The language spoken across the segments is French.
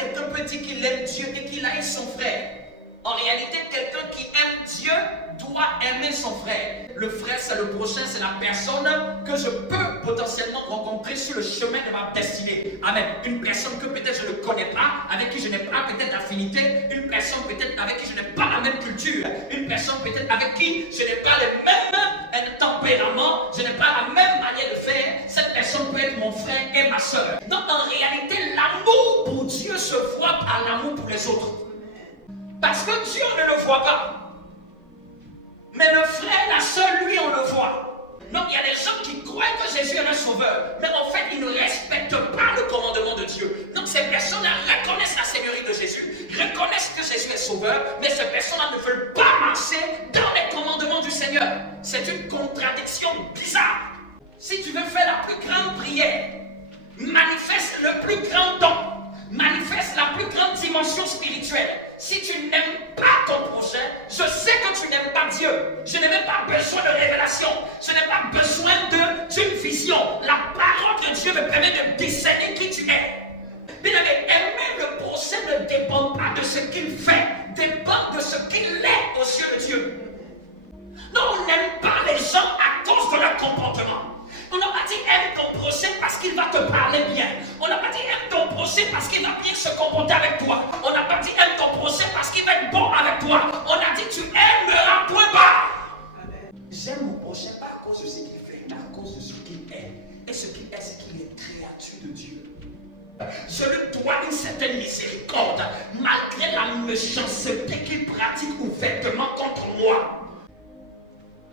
quelqu'un peut dire qu'il aime Dieu et qu'il haït son frère? En réalité, quelqu'un qui aime Dieu doit aimer son frère. Le frère, c'est le prochain, c'est la personne que je peux potentiellement rencontrer sur le chemin de ma destinée. Amen. Une personne que peut-être je ne connais pas, avec qui je n'ai pas peut-être d'affinité. Une personne peut-être avec qui je n'ai pas la même culture. Une personne peut-être avec qui je n'ai pas le même tempérament. Je n'ai pas la même manière de faire. Cette personne peut être mon frère et ma soeur. Donc en réalité, l'amour pour Dieu se voit par l'amour pour les autres. Parce que Dieu ne le voit pas. Mais le frère, la sœur, lui, on le voit. Donc il y a des gens qui croient que Jésus est un sauveur. Mais en fait, ils ne respectent pas le commandement de Dieu. Donc ces personnes-là reconnaissent la seigneurie de Jésus, reconnaissent que Jésus est sauveur, mais ces personnes-là ne veulent pas marcher dans les commandements du Seigneur. C'est une contradiction bizarre. Si tu veux faire la plus grande prière, manifeste le plus grand don, manifeste la plus grande dimension spirituelle. Si tu n'aimes pas ton prochain, je sais que tu n'aimes pas Dieu. Je n'ai même pas besoin de révélation. Je n'ai pas besoin d'une vision. La parole de Dieu me permet de discerner qui tu es. Bien aimé, aimer le prochain ne dépend pas de ce qu'il fait, dépend de ce qu'il est aux yeux de Dieu. Non, on n'aime pas les gens à cause de leur comportement. On n'a pas dit aime ton prochain parce qu'il va te parler bien. On n'a pas dit aime ton prochain parce qu'il va bien se comporter avec toi. On n'a pas dit aime ton prochain parce qu'il va être bon avec toi. On a dit tu aimeras point bas. J'aime mon prochain pas à cause de ce qu'il fait, mais à cause de ce qu'il est. Et ce qu'il est, c'est qu'il est créature de Dieu. Je lui dois une certaine miséricorde, malgré la méchanceté qu'il pratique ouvertement contre moi.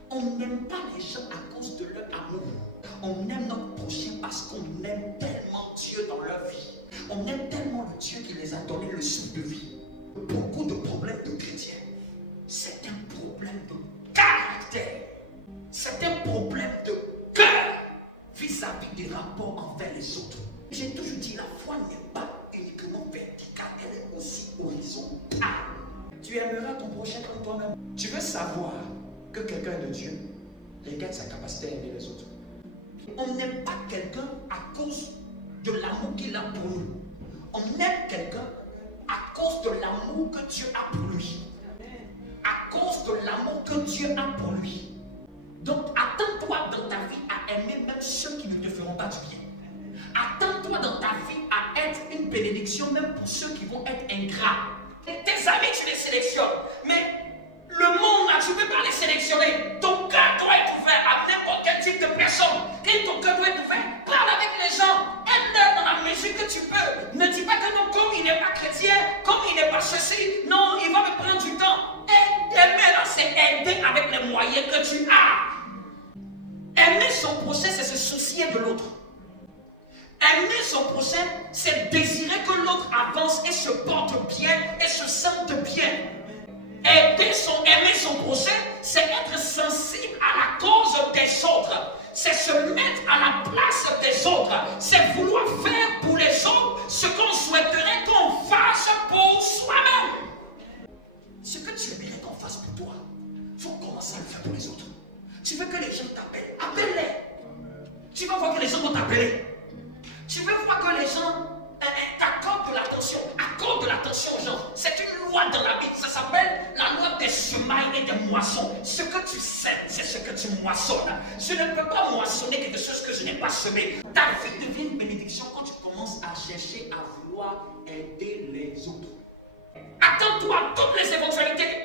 On n'aime pas les gens à cause de leur amour. On aime notre prochain parce qu'on aime tellement Dieu dans leur vie. On aime tellement le Dieu qui les a donné le souffle de vie. Beaucoup de problèmes de chrétiens, c'est un problème de caractère. C'est un problème de cœur vis-à-vis des rapports envers les autres. J'ai toujours dit, la foi n'est pas uniquement verticale, elle est aussi horizontale. Tu aimeras ton prochain comme toi-même. Tu veux savoir que quelqu'un est de Dieu, regarde sa capacité à aimer les autres. On n'aime pas quelqu'un à cause de l'amour qu'il a pour nous. On aime quelqu'un à cause de l'amour que Dieu a pour lui. À cause de l'amour que Dieu a pour lui. Donc attends-toi dans ta vie à aimer même ceux qui ne te feront pas du bien. Attends-toi dans ta vie à être une bénédiction même pour ceux qui vont être ingrats. Tes amis, tu les sélectionnes. Mais le monde, là, tu ne peux pas les sélectionner. Ton cœur doit être ouvert à n'importe quel type de personne. Et ton cœur doit être ouvert. Parle avec les gens. Aide-les dans la mesure que tu peux. Ne dis pas que non, comme il n'est pas chrétien, comme il n'est pas ceci, non, il va me prendre du temps. Aimer, là, c'est aider avec les moyens que tu as. Aimer son prochain, c'est se soucier de l'autre. Aimer son prochain, c'est désirer que l'autre avance et se porte bien et se sente bien. Aimer son prochain, c'est être sensible à la cause des autres. C'est se mettre à la place des autres. C'est vouloir faire pour les autres ce qu'on souhaiterait qu'on fasse pour soi-même. Ce que tu aimerais qu'on fasse pour toi, il faut commencer à le faire pour les autres. Tu veux que les gens t'appellent, appelle-les. Tu veux voir que les gens vont t'appeler. Tu veux voir que les gens t'accordent de l'attention, accordent de l'attention aux gens. C'est une loi dans la Bible, ça s'appelle la loi des semailles et des moissons. Ce que tu sèmes, c'est ce que tu moissonnes. Je ne peux pas moissonner quelque chose que je n'ai pas semé. Ta vie devient une bénédiction quand tu commences à chercher à vouloir aider les autres. Attends-toi à toutes les éventualités.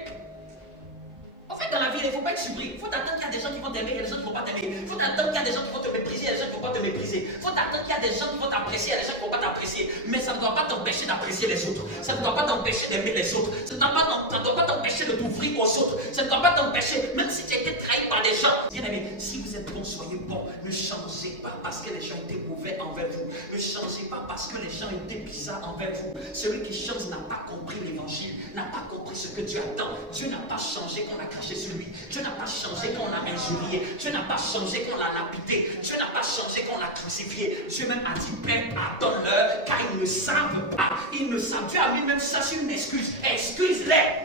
En fait, dans la vie, il ne faut pas être surpris. Il faut attendre qu'il y a des gens qui vont t'aimer, il y a des gens qui ne vont pas t'aimer. Il faut attendre qu'il y a des gens qui vont te mépriser, il y a des gens qui ne vont pas te mépriser. Il faut attendre qu'il y a des gens qui vont t'apprécier, il y a des gens qui ne vont pas t'apprécier. Mais ça ne doit pas t'empêcher d'apprécier les autres. Ça ne doit pas t'empêcher d'aimer les autres. Ça ne doit pas t'empêcher de t'ouvrir aux autres. Ça ne doit pas t'empêcher, même si tu as été trahi par des gens. Bien aimé, si vous êtes bon, soyez bon. Ne changez pas parce que les gens étaient mauvais envers vous. Ne changez pas parce que les gens étaient bizarres envers vous. Celui qui change n'a pas compris l'évangile, n'a pas compris ce que Dieu attend. Dieu n'a pas changé qu'on a craché sur lui. Dieu n'a pas changé qu'on l'a injurié. Dieu n'a pas changé qu'on l'a lapidé. Dieu n'a pas changé qu'on l'a crucifié. Dieu même a dit, Père, pardonne-leur, car ils ne savent pas. Ils ne savent. Dieu a mis même ça sur une excuse. Excuse-les.